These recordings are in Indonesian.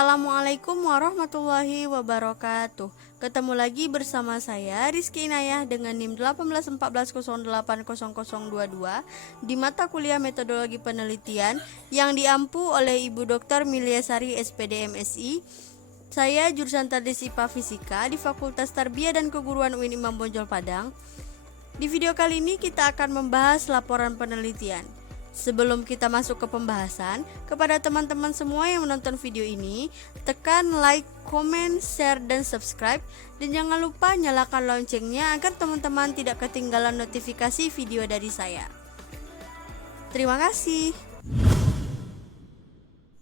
Assalamualaikum warahmatullahi wabarakatuh. Ketemu lagi bersama saya Rizky Inayah dengan NIM 1814080022 di mata kuliah metodologi penelitian yang diampu oleh Ibu Dr. Miliasari SPD MSI. Saya jurusan Tadlis IPA Fisika di Fakultas Tarbiyah dan Keguruan UIN Imam Bonjol Padang. Di video kali ini kita akan membahas laporan penelitian. Sebelum kita masuk ke pembahasan, kepada teman-teman semua yang menonton video ini, tekan like, komen, share, dan subscribe. Dan jangan lupa nyalakan loncengnya agar teman-teman tidak ketinggalan notifikasi video dari saya. Terima kasih.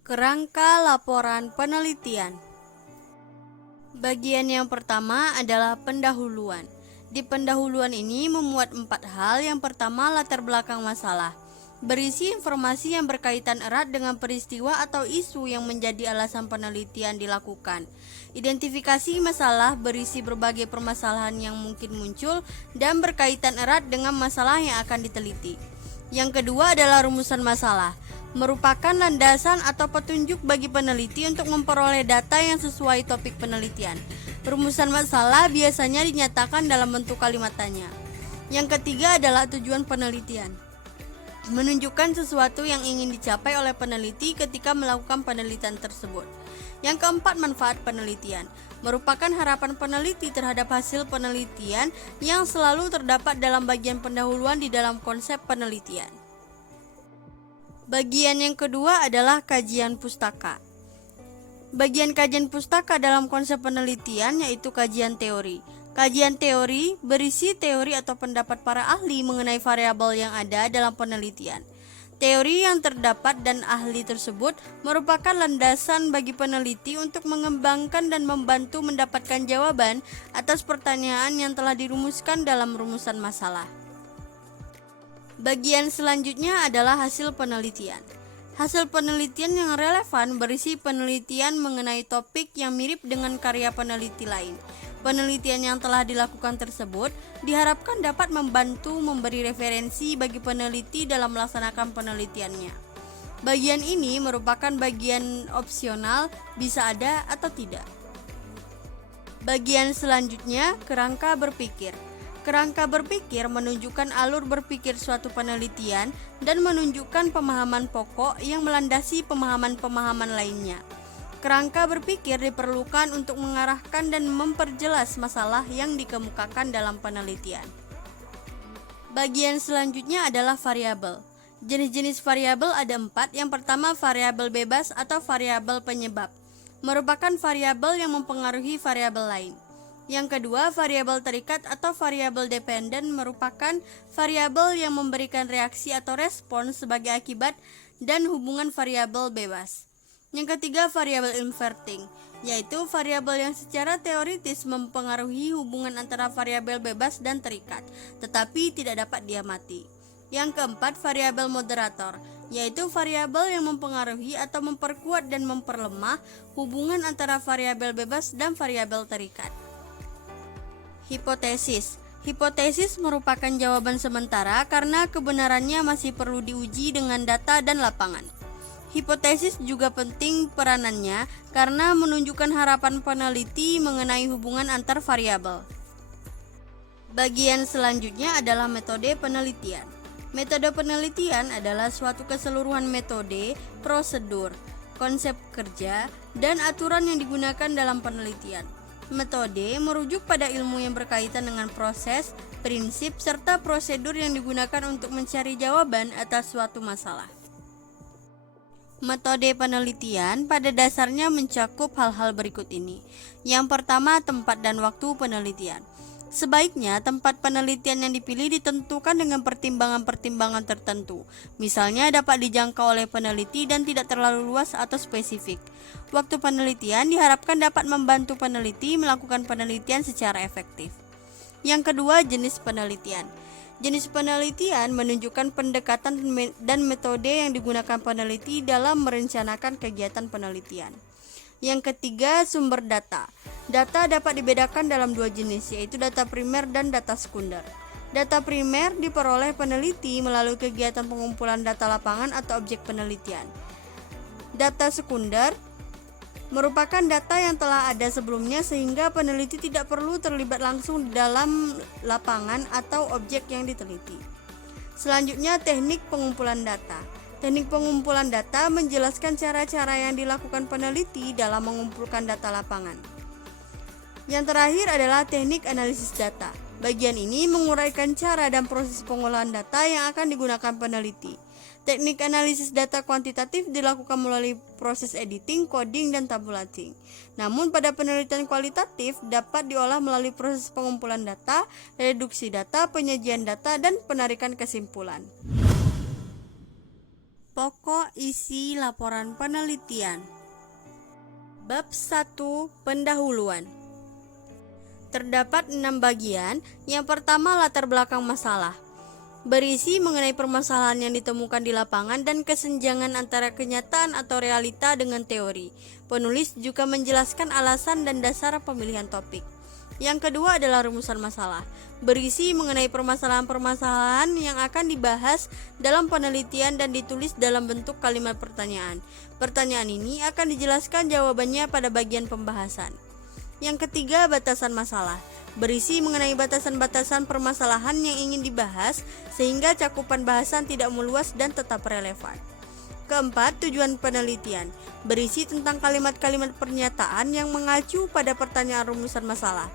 Kerangka laporan penelitian. Bagian yang pertama adalah pendahuluan. Di pendahuluan ini memuat 4 hal. Yang pertama, latar belakang masalah. Berisi informasi yang berkaitan erat dengan peristiwa atau isu yang menjadi alasan penelitian dilakukan. Identifikasi masalah berisi berbagai permasalahan yang mungkin muncul dan berkaitan erat dengan masalah yang akan diteliti. Yang kedua adalah rumusan masalah, merupakan landasan atau petunjuk bagi peneliti untuk memperoleh data yang sesuai topik penelitian. Rumusan masalah biasanya dinyatakan dalam bentuk kalimat tanya. Yang ketiga adalah tujuan penelitian, menunjukkan sesuatu yang ingin dicapai oleh peneliti ketika melakukan penelitian tersebut. Yang keempat, manfaat penelitian, merupakan harapan peneliti terhadap hasil penelitian yang selalu terdapat dalam bagian pendahuluan di dalam konsep penelitian. Bagian yang kedua adalah kajian pustaka. Bagian kajian pustaka dalam konsep penelitian yaitu kajian teori. Kajian teori berisi teori atau pendapat para ahli mengenai variabel yang ada dalam penelitian. Teori yang terdapat dan ahli tersebut merupakan landasan bagi peneliti untuk mengembangkan dan membantu mendapatkan jawaban atas pertanyaan yang telah dirumuskan dalam rumusan masalah. Bagian selanjutnya adalah hasil penelitian. Hasil penelitian yang relevan berisi penelitian mengenai topik yang mirip dengan karya peneliti lain. Penelitian yang telah dilakukan tersebut diharapkan dapat membantu memberi referensi bagi peneliti dalam melaksanakan penelitiannya. Bagian ini merupakan bagian opsional, bisa ada atau tidak. Bagian selanjutnya, kerangka berpikir. Kerangka berpikir menunjukkan alur berpikir suatu penelitian dan menunjukkan pemahaman pokok yang melandasi pemahaman-pemahaman lainnya. Kerangka berpikir diperlukan untuk mengarahkan dan memperjelas masalah yang dikemukakan dalam penelitian. Bagian selanjutnya adalah variabel. Jenis-jenis variabel ada 4. Yang pertama, variabel bebas atau variabel penyebab, merupakan variabel yang mempengaruhi variabel lain. Yang kedua, variabel terikat atau variabel dependen, merupakan variabel yang memberikan reaksi atau respons sebagai akibat dan hubungan variabel bebas. Yang ketiga, variabel inverting, yaitu variabel yang secara teoritis mempengaruhi hubungan antara variabel bebas dan terikat, tetapi tidak dapat diamati. Yang keempat, variabel moderator, yaitu variabel yang mempengaruhi atau memperkuat dan memperlemah hubungan antara variabel bebas dan variabel terikat. Hipotesis. Hipotesis merupakan jawaban sementara karena kebenarannya masih perlu diuji dengan data dan lapangan. Hipotesis juga penting peranannya karena menunjukkan harapan peneliti mengenai hubungan antar variabel. Bagian selanjutnya adalah metode penelitian. Metode penelitian adalah suatu keseluruhan metode, prosedur, konsep kerja, dan aturan yang digunakan dalam penelitian. Metode merujuk pada ilmu yang berkaitan dengan proses, prinsip, serta prosedur yang digunakan untuk mencari jawaban atas suatu masalah. Metode penelitian pada dasarnya mencakup hal-hal berikut ini. Yang pertama, tempat dan waktu penelitian. Sebaiknya tempat penelitian yang dipilih ditentukan dengan pertimbangan-pertimbangan tertentu. Misalnya dapat dijangkau oleh peneliti dan tidak terlalu luas atau spesifik. Waktu penelitian diharapkan dapat membantu peneliti melakukan penelitian secara efektif. Yang kedua, jenis penelitian. Jenis penelitian menunjukkan pendekatan dan metode yang digunakan peneliti dalam merencanakan kegiatan penelitian. Yang ketiga, sumber data. Data dapat dibedakan dalam 2 jenis, yaitu data primer dan data sekunder. Data primer diperoleh peneliti melalui kegiatan pengumpulan data lapangan atau objek penelitian. Data sekunder merupakan data yang telah ada sebelumnya sehingga peneliti tidak perlu terlibat langsung di dalam lapangan atau objek yang diteliti. Selanjutnya, teknik pengumpulan data. Teknik pengumpulan data menjelaskan cara-cara yang dilakukan peneliti dalam mengumpulkan data lapangan. Yang terakhir adalah teknik analisis data. Bagian ini menguraikan cara dan proses pengolahan data yang akan digunakan peneliti. Teknik analisis data kuantitatif dilakukan melalui proses editing, coding, dan tabulating. Namun pada penelitian kualitatif dapat diolah melalui proses pengumpulan data, reduksi data, penyajian data, dan penarikan kesimpulan. Pokok isi laporan penelitian. Bab 1. Pendahuluan. Terdapat 6 bagian. Yang pertama, latar belakang masalah. Berisi mengenai permasalahan yang ditemukan di lapangan dan kesenjangan antara kenyataan atau realita dengan teori. Penulis juga menjelaskan alasan dan dasar pemilihan topik. Yang kedua adalah rumusan masalah. Berisi mengenai permasalahan-permasalahan yang akan dibahas dalam penelitian dan ditulis dalam bentuk kalimat pertanyaan. Pertanyaan ini akan dijelaskan jawabannya pada bagian pembahasan. Yang ketiga, batasan masalah. Berisi mengenai batasan-batasan permasalahan yang ingin dibahas sehingga cakupan bahasan tidak meluas dan tetap relevan. Keempat, tujuan penelitian. Berisi tentang kalimat-kalimat pernyataan yang mengacu pada pertanyaan rumusan masalah.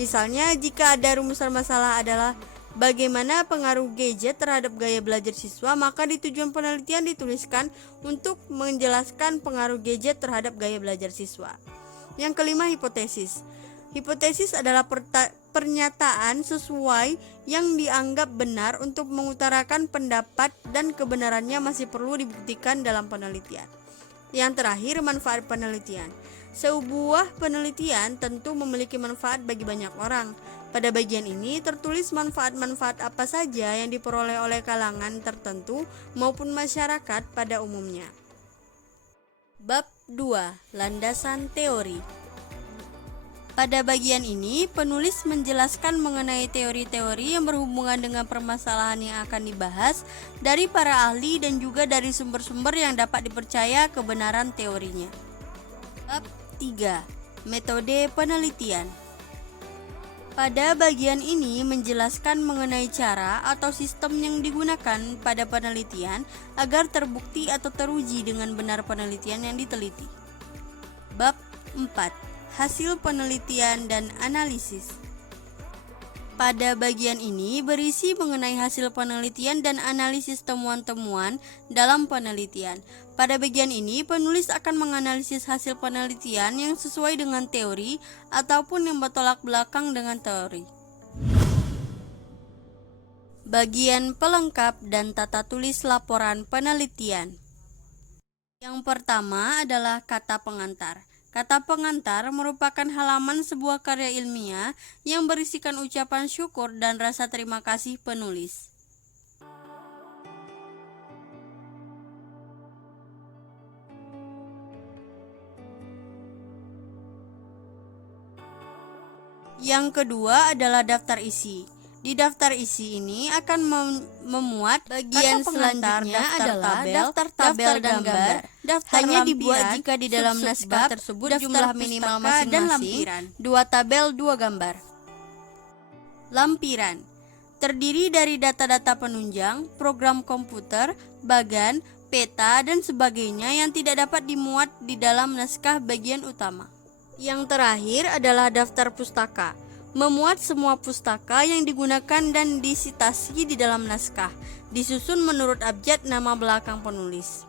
Misalnya, jika ada rumusan masalah adalah bagaimana pengaruh gadget terhadap gaya belajar siswa, maka di tujuan penelitian dituliskan untuk menjelaskan pengaruh gadget terhadap gaya belajar siswa. Yang kelima, hipotesis. Hipotesis adalah pernyataan sesuai yang dianggap benar untuk mengutarakan pendapat dan kebenarannya masih perlu dibuktikan dalam penelitian. Yang terakhir, manfaat penelitian. Sebuah penelitian tentu memiliki manfaat bagi banyak orang. Pada bagian ini tertulis manfaat-manfaat apa saja yang diperoleh oleh kalangan tertentu maupun masyarakat pada umumnya. Bab 2. Landasan teori. Pada bagian ini, penulis menjelaskan mengenai teori-teori yang berhubungan dengan permasalahan yang akan dibahas dari para ahli dan juga dari sumber-sumber yang dapat dipercaya kebenaran teorinya. Bab 3. Metode penelitian. Pada bagian ini menjelaskan mengenai cara atau sistem yang digunakan pada penelitian agar terbukti atau teruji dengan benar penelitian yang diteliti. Bab 4. Hasil penelitian dan analisis. Pada bagian ini berisi mengenai hasil penelitian dan analisis temuan-temuan dalam penelitian. Pada bagian ini penulis akan menganalisis hasil penelitian yang sesuai dengan teori ataupun yang bertolak belakang dengan teori. Bagian pelengkap dan tata tulis laporan penelitian. Yang pertama adalah kata pengantar. Kata pengantar merupakan halaman sebuah karya ilmiah yang berisikan ucapan syukur dan rasa terima kasih penulis. Yang kedua adalah daftar isi. Di daftar isi ini akan memuat bagian selanjutnya adalah daftar tabel dan gambar. Daftar hanya dibuat jika di dalam naskah tersebut jumlah minimal masing-masing 2 tabel 2 gambar. Lampiran terdiri dari data-data penunjang, program komputer, bagan, peta, dan sebagainya yang tidak dapat dimuat di dalam naskah bagian utama. Yang terakhir adalah daftar pustaka. Memuat semua pustaka yang digunakan dan disitasi di dalam naskah, disusun menurut abjad nama belakang penulis.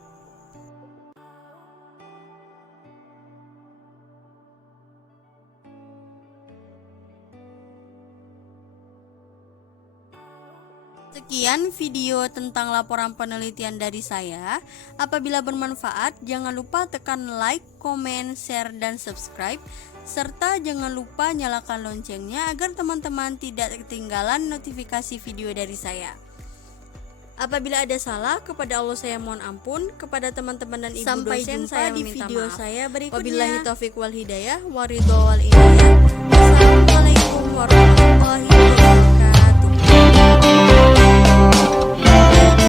Sekian video tentang laporan penelitian dari saya. Apabila bermanfaat, jangan lupa tekan like, komen, share, dan subscribe. Serta jangan lupa nyalakan loncengnya agar teman-teman tidak ketinggalan notifikasi video dari saya. Apabila ada salah, kepada Allah saya mohon ampun, kepada teman-teman dan ibu Sampai dosen jumpa saya di meminta video maaf. saya berikutnya. Wabillahi taufiq wal hidayah, waridho wal inayah. Wassalamualaikum warahmatullahi